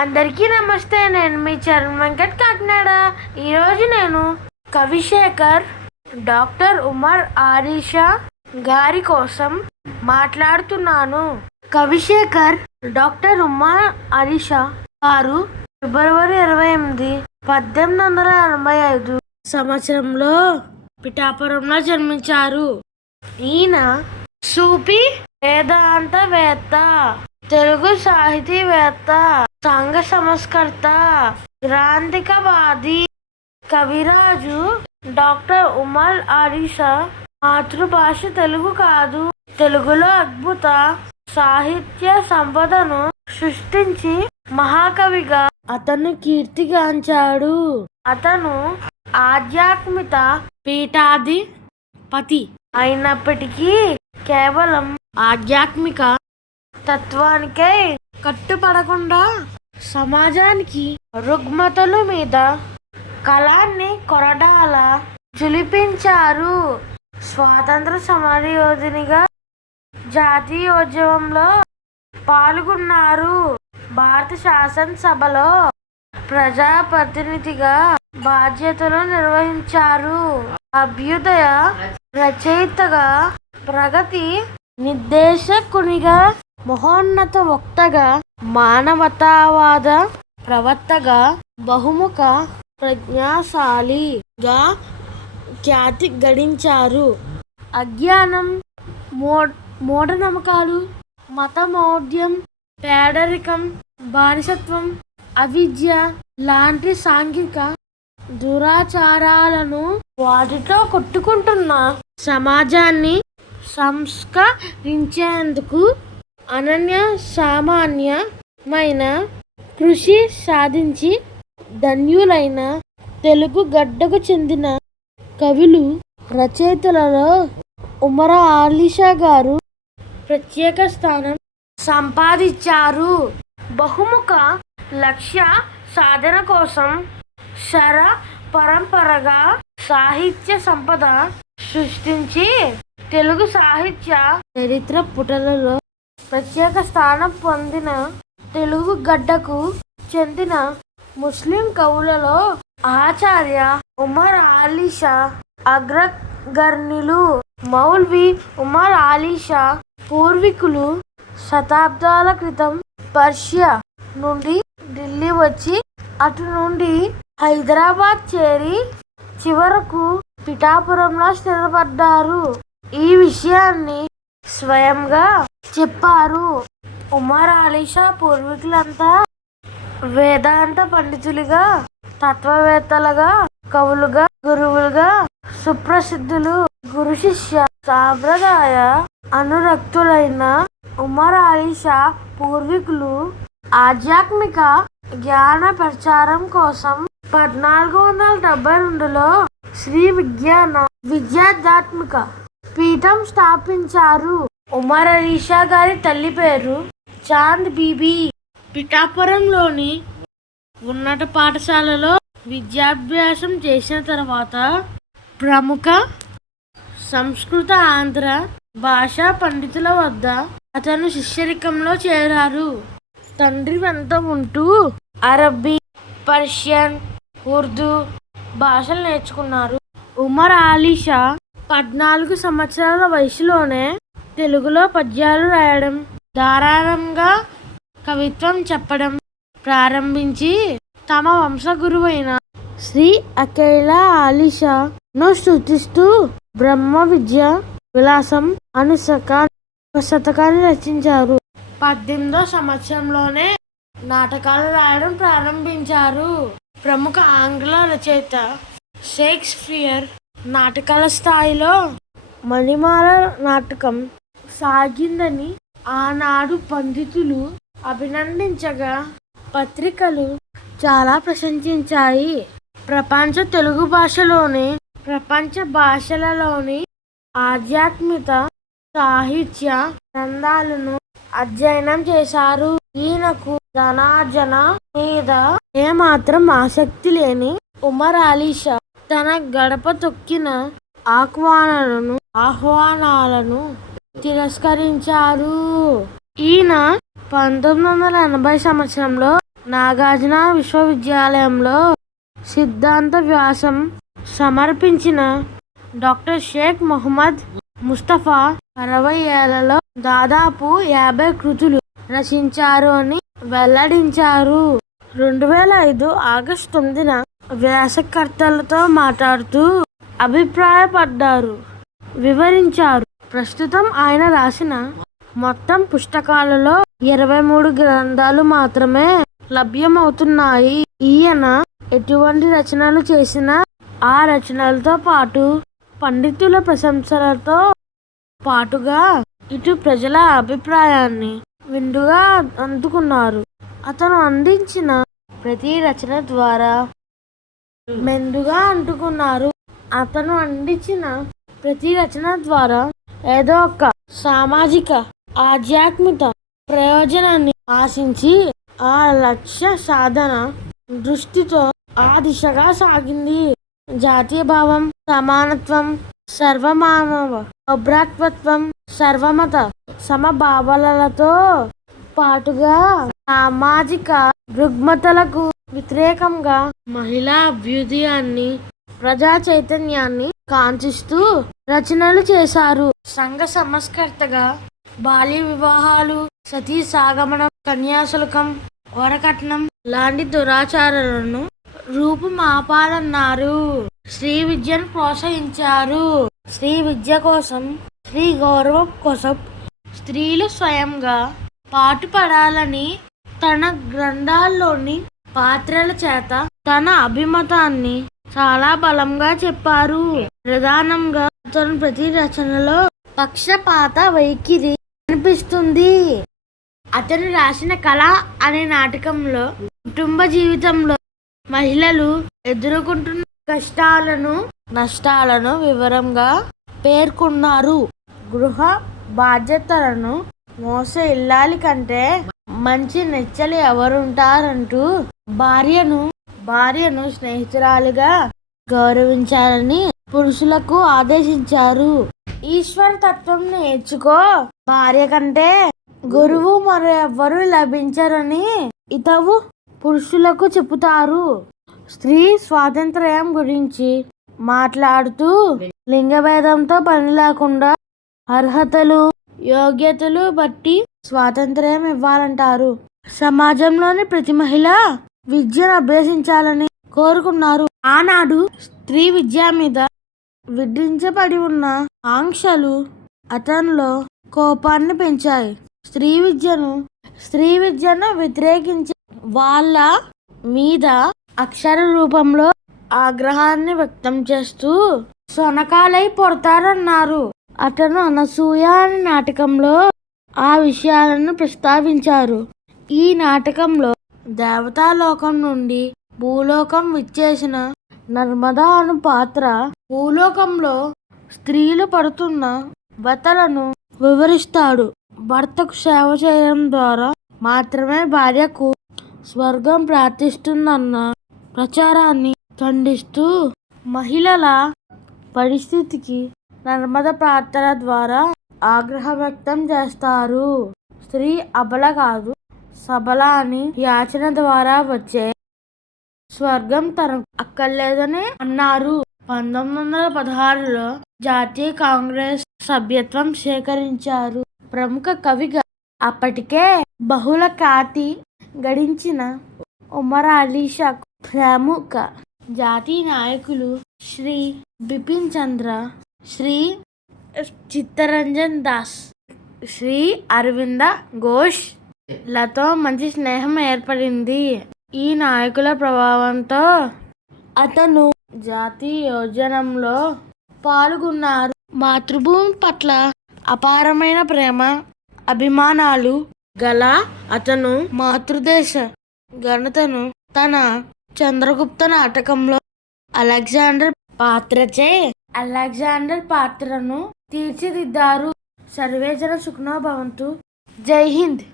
అందరికీ నమస్తే నేను మీ చరణ్ వెంకట్ కాకినాడ. ఈరోజు నేను కవిశేఖర్ డాక్టర్ ఉమర్ ఆరిషా గారి కోసం మాట్లాడుతున్నాను. కవిశేఖర్ డాక్టర్ ఉమర్ ఆరిషా గారు ఫిబ్రవరి ఇరవై ఎనిమిది పద్దెనిమిది వందల ఎనభై ఐదు సంవత్సరంలో పిఠాపురంలో జన్మించారు. ఈయన సూపి వేదాంతవేత్త. తెలుగు సాహితీవేత్త సంఘ సంస్కర్త గ్రాంధికవాది కవిరాజు డాక్టర్ ఉమర్ ఆరిషా మాతృభాష తెలుగు కాదు. తెలుగులో అద్భుత సాహిత్య సంపదను సృష్టించి మహాకవిగా అతను కీర్తిగాంచాడు. అతను ఆధ్యాత్మిక పీఠాధిపతి అయినప్పటికీ కేవలం ఆధ్యాత్మిక తత్వానికే కట్టుపడకుండా సమాజానికి రుగ్మతల మీద కళాన్ని కొరడాల చులిపించారు. స్వాతంత్ర సమరయోధునిగా జాతీయోద్యమంలో పాల్గొన్నారు. భారత శాసనసభలో ప్రజాప్రతినిధిగా బాధ్యతలు నిర్వహించారు. అభ్యుదయ రచయితగా ప్రగతి నిర్దేశకునిగా మహోన్నత వక్తగా మానవతావాద ప్రవక్తగా బహుముఖ ప్రజ్ఞాశాలిగా ఖ్యాతి గడించారు. అజ్ఞానం మూ మూఢనమ్మకాలు మతమౌఢ్యం పేదరికం బానిసత్వం అవిద్య లాంటి సాంఘిక దురాచారాలను వాటితో కొట్టుకుంటున్న సమాజాన్ని సంస్కరించేందుకు అనన్య సామాన్యమైన కృషి సాధించి ధన్యులైన తెలుగు గడ్డకు చెందిన కవులు రచయితలలో ఉమర ఆలిషా గారు ప్రత్యేక స్థానం సంపాదించారు. బహుముఖ లక్ష్య సాధన కోసం శర పరంపరగా సాహిత్య సంపద సృష్టించి తెలుగు సాహిత్య చరిత్ర పుటలలో ప్రత్యేక స్థానం పొందిన తెలుగు గడ్డకు చెందిన ముస్లిం కవులలో ఆచార్య ఉమర్ ఆలీషా అగ్రగర్ణులు మౌల్వి ఉమర్ ఆలీషా పూర్వీకులు శతాబ్దాల క్రితం పర్షియా నుండి ఢిల్లీ వచ్చి అటు నుండి హైదరాబాద్ చేరి చివరకు పిఠాపురంలో స్థిరపడ్డారు. ఈ విషయాన్ని స్వయంగా చెప్పారు. ఉమర్ ఆలీషా పూర్వీకులంతా వేదాంత పండితులుగా తత్వవేత్తలుగా కవులుగా గురువులుగా సుప్రసిద్ధులు గురు శిష్య సాంప్రదాయ అనురక్తులైన ఉమర్ ఆలీషా పూర్వీకులు ఆధ్యాత్మిక జ్ఞాన ప్రచారం కోసం పద్నాలుగు వందల డెబ్బై రెండులో శ్రీ విజ్ఞాన విద్యాధ్యాత్మిక పీఠం స్థాపించారు. ఉమర్ అలీషా గారి తల్లి పేరు చాంద్ బీబీ. పిఠాపురంలోని ఉన్నత పాఠశాలలో విద్యాభ్యాసం చేసిన తర్వాత ప్రముఖ సంస్కృత ఆంధ్ర భాషా పండితుల వద్ద అతను శిష్యరికంలో చేరారు. తండ్రి వెంట ఉంటూ అరబ్బీ పర్షియన్ ఉర్దూ భాషలు నేర్చుకున్నారు. ఉమర్ ఆలీషా పద్నాలుగు సంవత్సరాల వయసులోనే తెలుగులో పద్యాలు రాయడం ధారాళంగా కవిత్వం చెప్పడం ప్రారంభించి తమ వంశ గురువైన శ్రీ అకైల ఆలిషాను స్థుతిస్తూ బ్రహ్మ విద్య విలాసం అనుశక శతకాన్ని రచించారు. పద్దెనిమిదో సంవత్సరంలోనే నాటకాలు రాయడం ప్రారంభించారు. ప్రముఖ ఆంగ్ల రచయిత షేక్స్పియర్ నాటకాల స్థాయిలో మణిమాల నాటకం సాగిందని ఆనాడు పండితులు అభినందించగా పత్రికలు చాలా ప్రశంసించాయి. ప్రపంచ తెలుగు భాషలోని ప్రపంచ భాషలలోని ఆధ్యాత్మిక సాహిత్య గ్రంథాలను అధ్యయనం చేశారు. ఈయనకు ధనార్జన మీద ఏమాత్రం ఆసక్తి లేని ఉమర్ అలీషా తన గడప తొక్కిన ఆహ్వానాలను ఆహ్వానాలను తిరస్కరించారు. ఈయన పంతొమ్మిది వందల ఎనభై సంవత్సరంలో నాగార్జున విశ్వవిద్యాలయంలో సిద్ధాంత వ్యాసం సమర్పించిన డాక్టర్ షేక్ మొహమ్మద్ ముస్తఫా అరవై ఏళ్ళలో దాదాపు యాభై కృతులు రచించారు అని వెల్లడించారు. రెండు వేల ఐదు ఆగస్టు తొమ్మిదిన వ్యాసకర్తలతో మాట్లాడుతూ అభిప్రాయపడ్డారు వివరించారు. ప్రస్తుతం ఆయన రాసిన మొత్తం పుస్తకాలలో ఇరవై మూడు గ్రంథాలు మాత్రమే లభ్యమవుతున్నాయి. ఈయన ఎటువంటి రచనలు చేసినా ఆ రచనలతో పాటు పండితుల ప్రశంసలతో పాటుగా ఇటు ప్రజల అభిప్రాయాన్ని విండుగా అందుకున్నారు. అతను అందించిన ప్రతి రచన ద్వారా మెందుగా అంటుకున్నారు. అతను అందించిన ప్రతి రచన ద్వారా ఏదో ఒక సామాజిక ఆధ్యాత్మిక ప్రయోజనాన్ని ఆశించి ఆ లక్ష్య సాధన దృష్టితో ఆ దిశగా సాగింది. జాతీయ భావం సమానత్వం సర్వమానవ అభ్రాత్వత్వం సర్వమత సమభావాలతో పాటుగా సామాజిక రుగ్మతలకు వ్యతిరేకంగా మహిళా అభ్యుదయాన్ని ప్రజా చైతన్యాన్ని కాంక్షిస్తూ రచనలు చేశారు. సంఘ సంస్కర్తగా బాల్య వివాహాలు సతీ సాగమనం కన్యాశుల్కం వరకట్నం లాంటి దురాచారాలను రూపుమాపాలన్నారు. స్త్రీ విద్యను ప్రోత్సహించారు. స్త్రీ విద్య కోసం స్త్రీ గౌరవం కోసం స్త్రీలు స్వయంగా పాటుపడాలని తన గ్రంథాల్లోని పాత్రల చేత తన అభిమతాన్ని చాలా బలంగా చెప్పారు. ప్రధానంగా అతను ప్రతి రచనలో పక్షపాత వైఖరి కనిపిస్తుంది. అతను రాసిన కళ అనే నాటకంలో కుటుంబ జీవితంలో మహిళలు ఎదుర్కొంటున్న కష్టాలను నష్టాలను వివరంగా పేర్కొన్నారు. గృహ బాధ్యతలను మోసే ఇల్లాలి కంటే మంచి నెచ్చలు ఎవరుంటారంటూ భార్యను భార్యను స్నేహితురాలుగా గౌరవించాలని పురుషులకు ఆదేశించారు. ఈశ్వర తత్వం నేర్చుకో. భార్య కంటే గురువు మరెవ్వరూ లభించరని ఇతవు పురుషులకు చెబుతారు. స్త్రీ స్వాతంత్ర్యం గురించి మాట్లాడుతూ లింగభేదంతో పని లేకుండా అర్హతలు యోగ్యతలు బట్టి స్వాతంత్ర్యం ఇవ్వాలంటారు. సమాజంలోని ప్రతి మహిళ విద్యను అభ్యసించాలని కోరుకున్నారు. ఆనాడు స్త్రీ విద్య మీద విధించబడి ఉన్న ఆంక్షలు అతనిలో కోపాన్ని పెంచాయి. స్త్రీ విద్యను స్త్రీ విద్యను వ్యతిరేకించి వాళ్ళ మీద అక్షర రూపంలో ఆగ్రహాన్ని వ్యక్తం చేస్తూ సొనకాలై పొడతారన్నారు అతను అనసూయ అనే నాటకంలో ఆ విషయాలను ప్రస్తావించారు. ఈ నాటకంలో దేవతాలోకం నుండి భూలోకం విచ్చేసిన నర్మదా అను పాత్ర భూలోకంలో స్త్రీలు పడుతున్న వ్యతలను వివరిస్తాడు. భర్తకు సేవ చేయడం ద్వారా మాత్రమే భార్యకు స్వర్గం ప్రార్థిస్తుందన్న ప్రచారాన్ని ఖండిస్తూ మహిళల పరిస్థితికి నర్మద ప్రార్థన ద్వారా ఆగ్రహం వ్యక్తం చేస్తారు. స్త్రీ అబల కాదు సబల అని యాచన ద్వారా వచ్చే స్వర్గం తనకు అక్కర్లేదని అన్నారు. పంతొమ్మిది వందల పదహారులో జాతీయ కాంగ్రెస్ సభ్యత్వం సేకరించారు ప్రముఖ కవిగా అప్పటికే బహుళ ఖ్యాతి గడించిన ఉమర్ అలీషా ప్రముఖ జాతీయ నాయకులు శ్రీ బిపిన్ చంద్ర శ్రీ చిత్తరంజన్ దాస్ శ్రీ అరవింద ఘోష్లతో మంచి స్నేహం ఏర్పడింది. ఈ నాయకుల ప్రభావంతో అతను జాతీయ యోజనంలో పాల్గొన్నారు. మాతృభూమి పట్ల అపారమైన ప్రేమ అభిమానాలు గల అతను మాతృదేశ ఘనతను తన చంద్రగుప్త నాటకంలో అలెగ్జాండర్ పాత్రచే అలెగ్జాండర్ పాత్రను తీర్చిదిద్దారు. సర్వేజన సుఖనో భవంతు. జై హింద్.